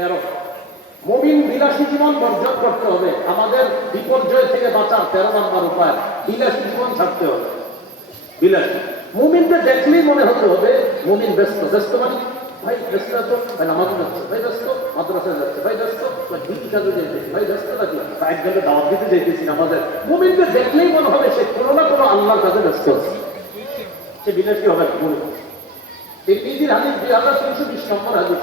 তেরো। মমিন বিলাসী জীবন বর্জন করতে হবে। আমাদের বিপর্যয় থেকে বাঁচার তেরো নম্বর উপায়, বিলাসী জীবন ছাড়তে হবে। বিলাসী। মুমিনকে দেখলেই মনে হতে হবে, মুমিন ব্যস্ত। ব্যস্ত মানে ভাই, ব্যস্ত আছো? ভাই, নামাজ যাচ্ছে ভাই, ব্যস্ত? মাদ্রাসায় যাচ্ছে? ভাই, ব্যস্ত? বা ডিউটি কাজে যাইতেছি? ভাই, ব্যস্ত নাকি? বা একজনকে দাওয়াত দিতে যাইতেছি নামাজের মুমিনকে দেখলেই মনে হবে সে কোনো না কোনো আল্লাহর কাছে ব্যস্ত আছে। সে বিলাসী হবে মুমিন। তিরমিজির হাদিস দুই হাজার তিনশো বিশ নম্বর হাদিস।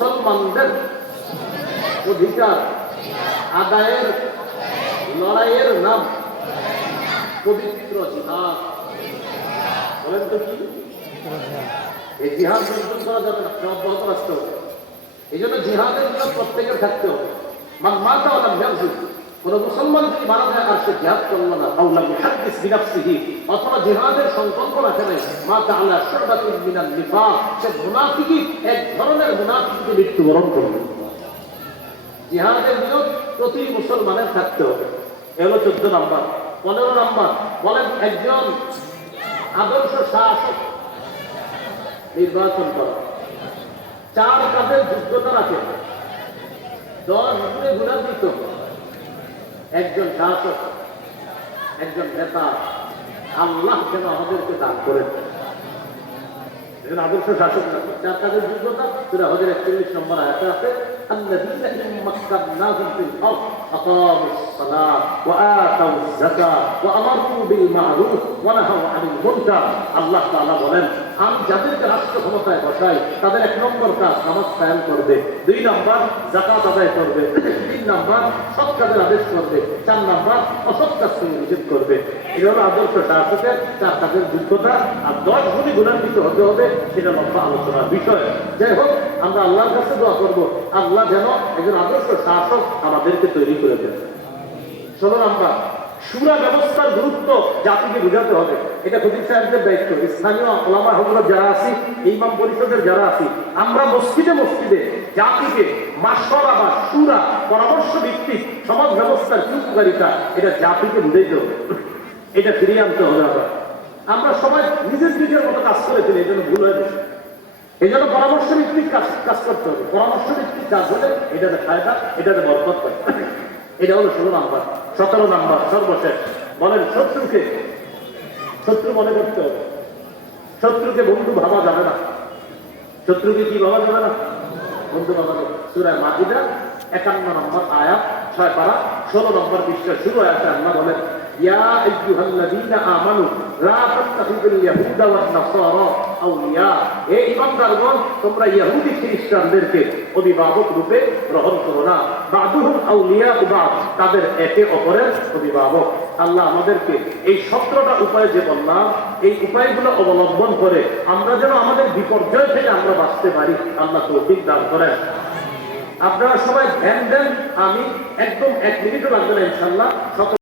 মুসলমানদের অধিকার, আদায়ের, লড়াইয়ের নাম পবিত্র জিহাদ বলেন তো কি? এই জিহাদ বর্জন করা যাবে না অব্যাহত রাখতে হবে। এই জন্য জিহাদের প্রত্যেকের থাকতে হবে। মাতা ওলাম ইয়াকজুদ কোন মুসলমান যদি মারা যায় আর সে জিহাদ করল না। আউলা মুহাদ্দিস বিনাফসিহি, অথবা জিহাদের সংকল্প রাখে নাই মাতা আলা শারবাতিন মিনাল নিফাক সে মুনাফিকি এক ধরনের মুনাফিকি মৃত্যুবরণ করবে। জিহাদের নিয়ম প্রতি মুসলমানের থাকতে হবে। এ হলো চোদ্দ নাম্বার। পনেরো নাম্বার, বলেন একজন আদর্শ শাসক নির্বাচন করা। চার কাজের যোগ্যতা রাখে। দশ গুণে গুণান্বিত। একজন শাসক একজন নেতা আল্লাহ যেন আমাদেরকে দান করেছে আদর্শ শাসক, যার কাজের যোগ্যতা সেটা আমাদের একচল্লিশ নম্বর আয়াতে আছে الذين إن مكناهم في الأرض أقاموا الصلاة وآتوا الزكاة وأمروا بالمعروف ونهوا عن المنكر আল্লাহ তাআলা বলেন আমি যাদেরকে রাষ্ট্র ক্ষমতায় বসাই তাদের এক নম্বর কাজ নামাজ কায়েম করবে দুই নম্বর জাকাত আদায় করবে তিন নম্বর সৎ কাজের আদেশ করবে চার নম্বর অসৎ কাজ থেকে নিষেধ করবে এটা হলো আদর্শ শাসকের চার কাজের যোগ্যতা আর দশ গুণী গুণান্বিত হতে হবে সেটা লম্বা আলোচনার বিষয় যাই হোক আমরা আল্লাহর কাছে দোয়া করবো আল্লাহ যেন একজন আদর্শ শাসক আমাদেরকে তৈরি করে দেন। ষোলো নাম্বার সুরা ব্যবস্থার গুরুত্ব জাতিকে বোঝাতে হবে। এটা খতিব সাহেবদের দায়িত্ব, স্থানীয় ওলামা হজরত যারা আছি, ইমাম পরিষদের যারা আছি, আমরা মসজিদে মসজিদে জাতিকে মাসরা বা সুরা পরামর্শ ভিত্তিক সমাজ ব্যবস্থার কি উপকারিতা এটা জাতিকে বুঝাইতে হবে। এটা ফিরিয়ে আনতে হবে আবার আমরা সবাই নিজের নিজের মতো কাজ করে ফেলি জন্য ভুল হয়ে গেছে। এই জন্য পরামর্শ ভিত্তিক কাজ কাজ করতে হবে। পরামর্শ ভিত্তিক কাজ হলে এটাতে ফায়দা এটাতে বরকত। পায় এটা হলো ষোলো নাম্বার, সতেরো নাম্বার, সর্বশেষ। বলেন, শত্রুকে, শত্রু মনে করতে হবে। শত্রুকে বন্ধু ভাবা যাবে না। শত্রুকে কি ভাবা যাবে না? বন্ধু ভাবা যাবে। সুরায় মাজিদা একান্ন নম্বর আয়াত, ছয় পারা, ষোলো নম্বর পৃষ্ঠা, শুরু আয়াতে আল্লাহ বলেন অভিভাবক রূপে গ্রহণ করো না। তাদের একে অপরের অভিভাবক। আল্লাহ আমাদেরকে এই উপায় যে বললাম, এই উপায়গুলো অবলম্বন করে আমরা যেন আমাদের বিপর্যয় থেকে আমরা বাঁচতে পারি। আল্লাহ তৌফিক দান করেন। আপনারা সবাই ধ্যান দেন, আমি একদম এক মিনিটও লাগবে না ইনশাল্লাহ